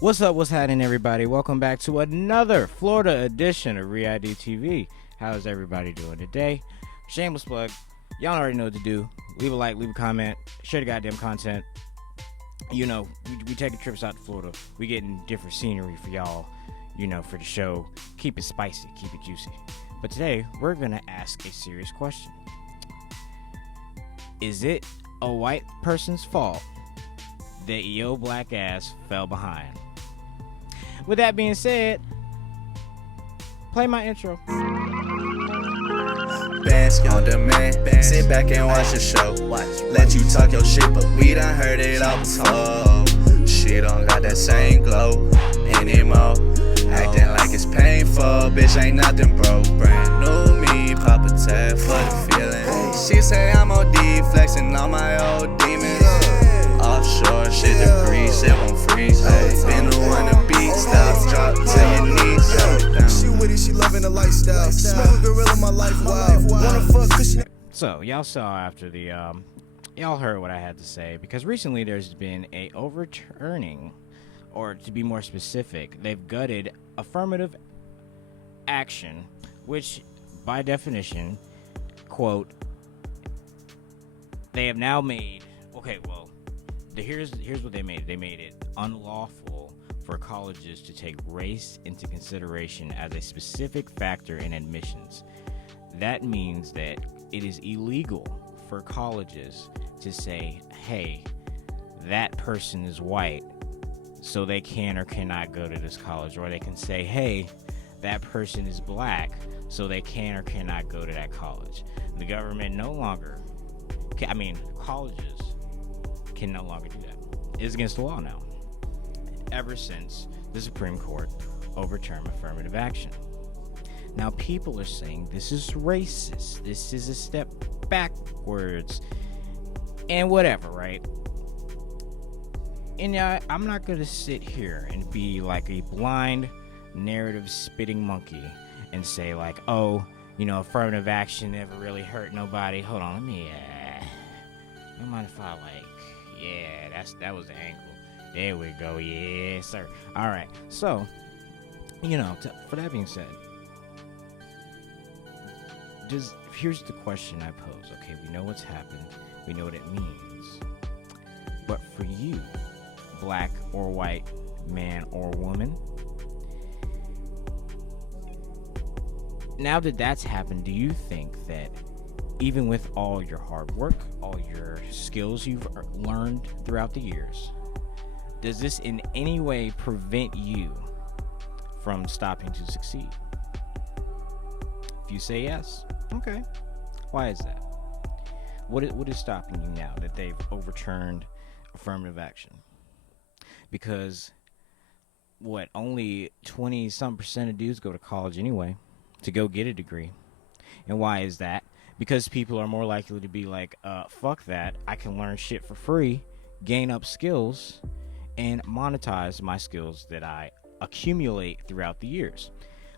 What's up? What's happening, everybody? Welcome back to another Florida edition of R.E.I.D TV. How is everybody doing today? Shameless plug. Y'all already know what to do. Leave a like, leave a comment, share the goddamn content. You know, we taking trips out to Florida. We getting different scenery for y'all, for the show. Keep it spicy, keep it juicy. But today, we're going to ask a serious question. Is it a white person's fault that your black ass fell behind? With that being said, play my intro. Bask on demand, sit back and watch the show. Let you talk your shit, but we done heard it all before. She don't got that same glow anymore. Acting like it's painful, bitch ain't nothing, bro. Brand new me, pop a tab for the feeling. She say I'm OD, flexing on my old demons. Offshore shit degrees, it won't freeze. Been the one to beat, stop, drop to your knees. She with it, she loving the lifestyle. Smoke a gorilla, my life wild. Wanna fuck, cause she. So, y'all saw after the, y'all heard what I had to say, because recently there's been a overturning, or to be more specific, they've gutted affirmative action, which, by definition, quote, they have now made, here's what they made. They made it unlawful for colleges to take race into consideration as a specific factor in admissions. That means that it is illegal for colleges to say, hey, that person is white, so they can or cannot go to this college. Or they can say, hey, that person is black, so they can or cannot go to that college. The government no longer, colleges can no longer do that. It's against the law now. Ever since the Supreme Court overturned affirmative action. Now people are saying this is racist. This is a step backwards. And whatever, right? And I'm not going to sit here and be like a blind narrative spitting monkey and say like, oh, affirmative action never really hurt nobody. Hold on, let me, don't mind if I that was the angle. There we go. Yeah, sir. All right. So, for that being said, here's the question I pose. Okay, we know what's happened. We know what it means. But for you, black or white, man or woman, now that that's happened, do you think that even with all your hard work, all your skills you've learned throughout the years, does this in any way prevent you from stopping to succeed? If you say yes, okay. Why is that? What is stopping you now that they've overturned affirmative action? Because only 20-some% of dudes go to college anyway to go get a degree. And why is that? Because people are more likely to be like, fuck that. I can learn shit for free, gain up skills, and monetize my skills that I accumulate throughout the years.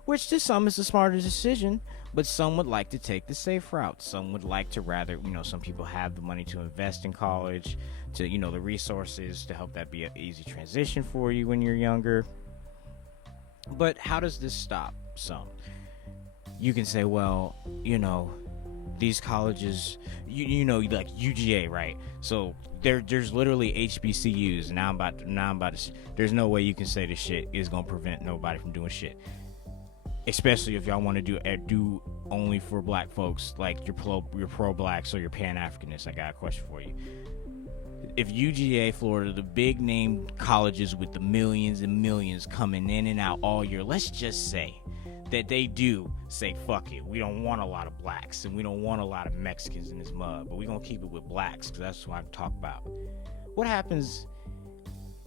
Which to some is the smarter decision, but some would like to take the safe route. Some would like to rather, some people have the money to invest in college, to, the resources to help that be an easy transition for you when you're younger. But how does this stop some? You can say, well, these colleges, like UGA, right? So there's literally HBCUs. And now I'm about to. There's no way you can say this shit is gonna prevent nobody from doing shit. Especially if y'all want to do only for black folks, like you're pro-black, so you're pan-Africanist. I got a question for you. If UGA, Florida, the big name colleges with the millions and millions coming in and out all year, let's just say that they do say, fuck it, we don't want a lot of blacks and we don't want a lot of Mexicans in this mud, but we're going to keep it with blacks because that's what I'm talking about. What happens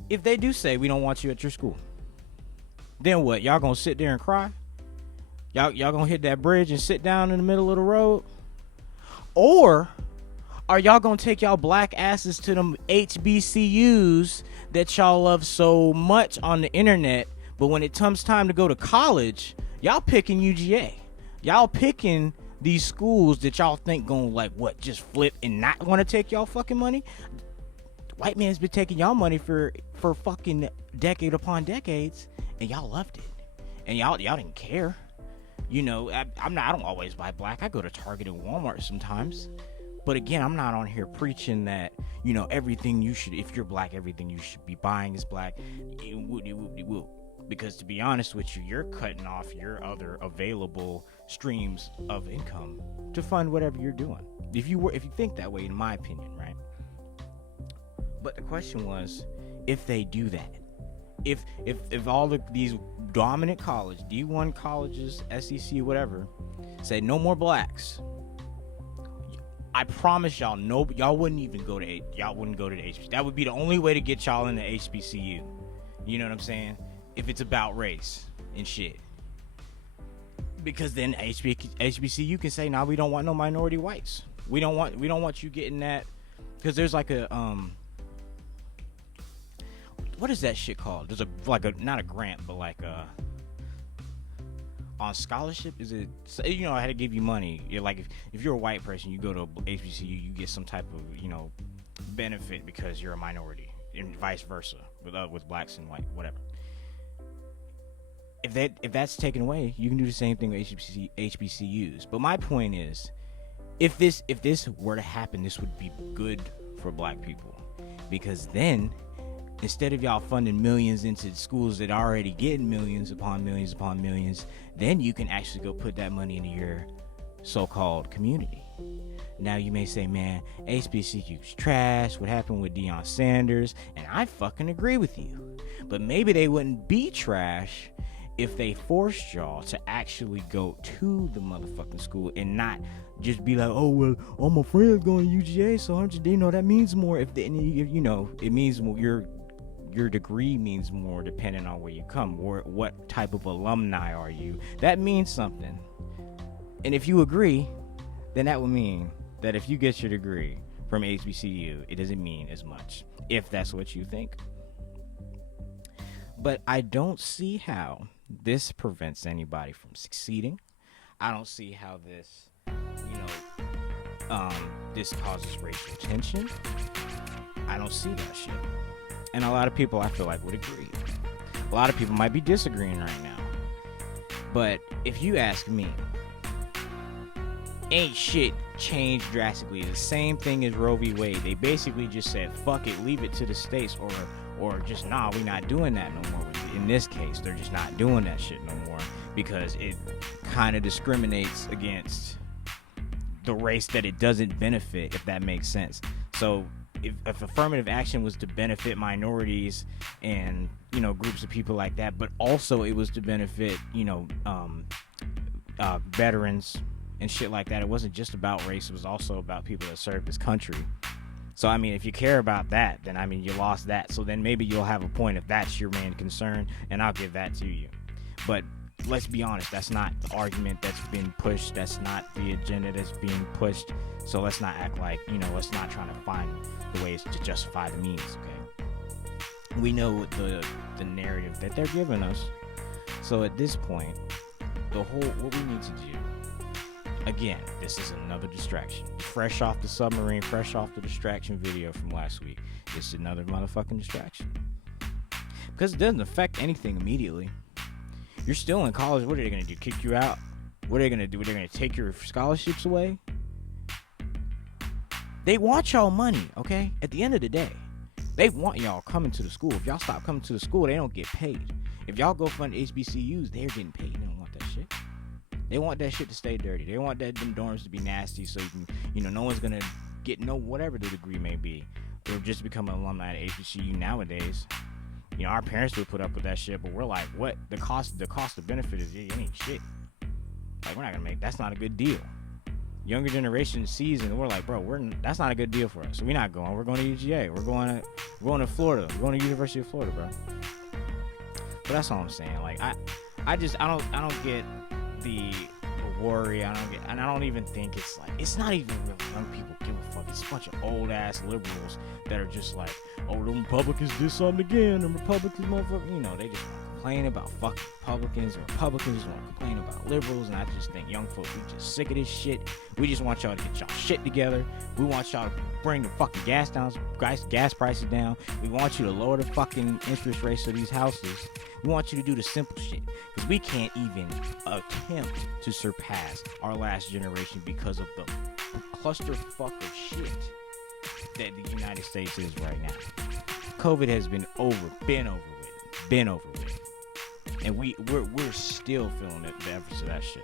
if they do say we don't want you at your school? Then what? Y'all going to sit there and cry? Y'all going to hit that bridge and sit down in the middle of the road? Or are y'all going to take y'all black asses to them HBCUs that y'all love so much on the internet, but when it comes time to go to college, y'all picking UGA. Y'all picking these schools that y'all think gonna just flip and not want to take y'all fucking money? white man's been taking y'all money for fucking decade upon decades, and y'all loved it, and y'all didn't care. You know, I don't always buy black. I go to Target and Walmart sometimes. But again, I'm not on here preaching that, you know, everything you should, if you're black, everything you should be buying is black. Because to be honest with you, you're cutting off your other available streams of income to fund whatever you're doing. If you think that way, in my opinion, right? But the question was, if they do that, if all of these dominant college, D1 colleges, SEC, whatever, say no more blacks, I promise y'all, y'all wouldn't even go to the HBCU. That would be the only way to get y'all into HBCU. You know what I'm saying? If it's about race and shit, because then HBCU can say, nah, we don't want no minority whites. We don't want you getting that, because there's like a what is that shit called? There's not a grant, but like on scholarship, is it, you know, I had to give you money. You're like, if you're a white person, you go to HBCU, you get some type of, you know, benefit because you're a minority, and vice versa with blacks and white, whatever. If that's taken away, you can do the same thing with HBCUs. But my point is, if this were to happen, this would be good for black people, because then, instead of y'all funding millions into schools that are already getting millions upon millions upon millions, then you can actually go put that money into your so-called community. Now you may say, man, HBCU's trash. What happened with Deion Sanders? And I fucking agree with you. But maybe they wouldn't be trash if they forced y'all to actually go to the motherfucking school and not just be like, oh, well, all my friends going to UGA, so I'm just, you know, that means more. If you know, it means more. Your degree means more depending on where you come, or what type of alumni are you. That means something. And if you agree, then that would mean that if you get your degree from HBCU, it doesn't mean as much, if that's what you think. But I don't see how this prevents anybody from succeeding. I don't see how this, you know, this causes racial tension. I don't see that shit. And a lot of people, I feel like, would agree. A lot of people might be disagreeing right now. But if you ask me, ain't shit changed drastically. The same thing as Roe v. Wade. They basically just said, fuck it, leave it to the states, or just, nah, we not doing that no more. In this case, they're just not doing that shit no more, because it kind of discriminates against the race that it doesn't benefit, if that makes sense. So if affirmative action was to benefit minorities and, you know, groups of people like that, but also it was to benefit, you know, veterans and shit like that, it wasn't just about race, it was also about people that served this country. So, I mean, if you care about that, then, I mean, you lost that. So then maybe you'll have a point if that's your main concern, and I'll give that to you. But let's be honest, that's not the argument that's been pushed. That's not the agenda that's being pushed. So let's not act like, you know, let's not try to find the ways to justify the means, okay? We know the narrative that they're giving us. So at this point, what we need to do, again, this is another distraction. Fresh off the submarine, fresh off the distraction video from last week. It's another motherfucking distraction. Because it doesn't affect anything immediately. You're still in college. What are they going to do? Kick you out? What are they going to do? Are they going to take your scholarships away? They want y'all money, okay? At the end of the day, they want y'all coming to the school. If y'all stop coming to the school, they don't get paid. If y'all go fund HBCUs, they're getting paid. They don't want that shit. They want that shit to stay dirty. They want them dorms to be nasty, so you can, you know, no one's gonna get whatever the degree may be, or just become an alumni at HBCU nowadays. You know, our parents would put up with that shit, but we're like, what? The cost of benefit is, it ain't shit. Like, we're not gonna that's not a good deal. Younger generation sees it, and we're like, bro, that's not a good deal for us. So we're not going. We're going to UGA. We're going to Florida. We're going to University of Florida, bro. But that's all I'm saying. Like, I don't get the worry. I don't even think it's like, it's not even really young people give a fuck. It's a bunch of old ass liberals that are just like, oh, the Republicans did something again. The Republicans, motherfucker, you know, they just want to complain about fucking Republicans, or Republicans want to complain about liberals, and I just think young folks, we just sick of this shit. We just want y'all to get y'all shit together. We want y'all to bring the fucking gas prices down. We want you to lower the fucking interest rates of these houses. We want you to do the simple shit, because we can't even attempt to surpass our last generation because of the clusterfuck of shit that the United States is right now. COVID has been over with, and we're still feeling the efforts of that shit.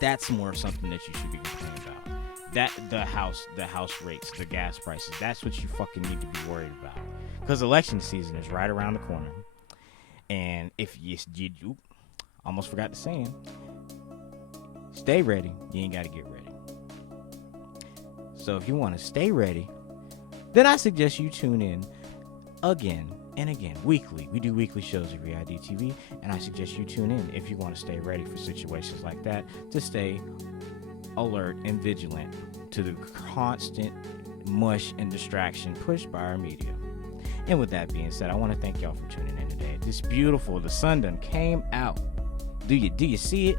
That's more something that you should be complaining about. That the house rates, the gas prices. That's what you fucking need to be worried about, because election season is right around the corner. And if you almost forgot to say, stay ready. You ain't got to get ready. So if you want to stay ready, then I suggest you tune in again and again, weekly. We do weekly shows at R.E.I.D TV, and I suggest you tune in if you want to stay ready for situations like that, to stay alert and vigilant to the constant mush and distraction pushed by our media. And with that being said, I want to thank y'all for tuning in today. This beautiful, the sun done came out. Do you see it?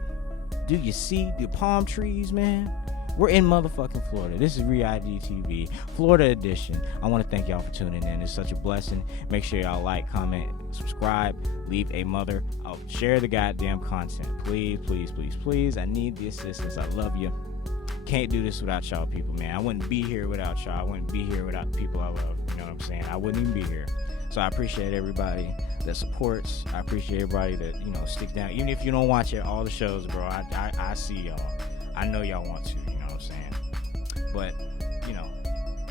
Do you see the palm trees, man? We're in motherfucking Florida. This is R.E.I.D TV, Florida edition. I want to thank y'all for tuning in. It's such a blessing. Make sure y'all like, comment, subscribe, leave a mother. Share the goddamn content. Please, please, please, please. I need the assistance. I love you. Can't do this without y'all people, man. I wouldn't be here without y'all. I wouldn't be here without the people I love. You know what I'm saying? I wouldn't even be here. So I appreciate everybody that supports. I appreciate everybody that, sticks down. Even if you don't watch all the shows, bro, I see y'all. I know y'all want to, you know what I'm saying? But,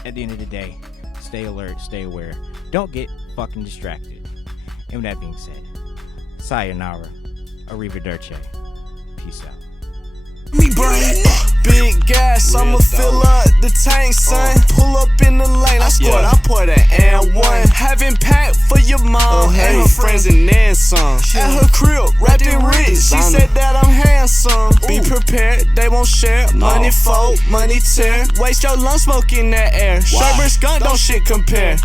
at the end of the day, stay alert, stay aware. Don't get fucking distracted. And with that being said, sayonara, arrivederci, peace out. Me brain, big gas, I'ma fill up the tank, son. Pull up in the lane, I scored, I put an and one. Having packed for your mom and her friends and then some. At her crib, wrapped in rich, she said that I'm handsome. Be prepared, they won't share. Money fold, money tear. Waste your lungs, smoke in that air. Sherburn skunk, don't shit compare.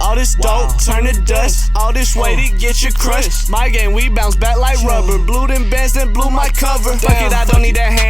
All this dope, turn to dust. All this weight, it get you crushed. My game, we bounce back like rubber. Blew them bands, then blew my cover. Fuck it, I don't need that hand.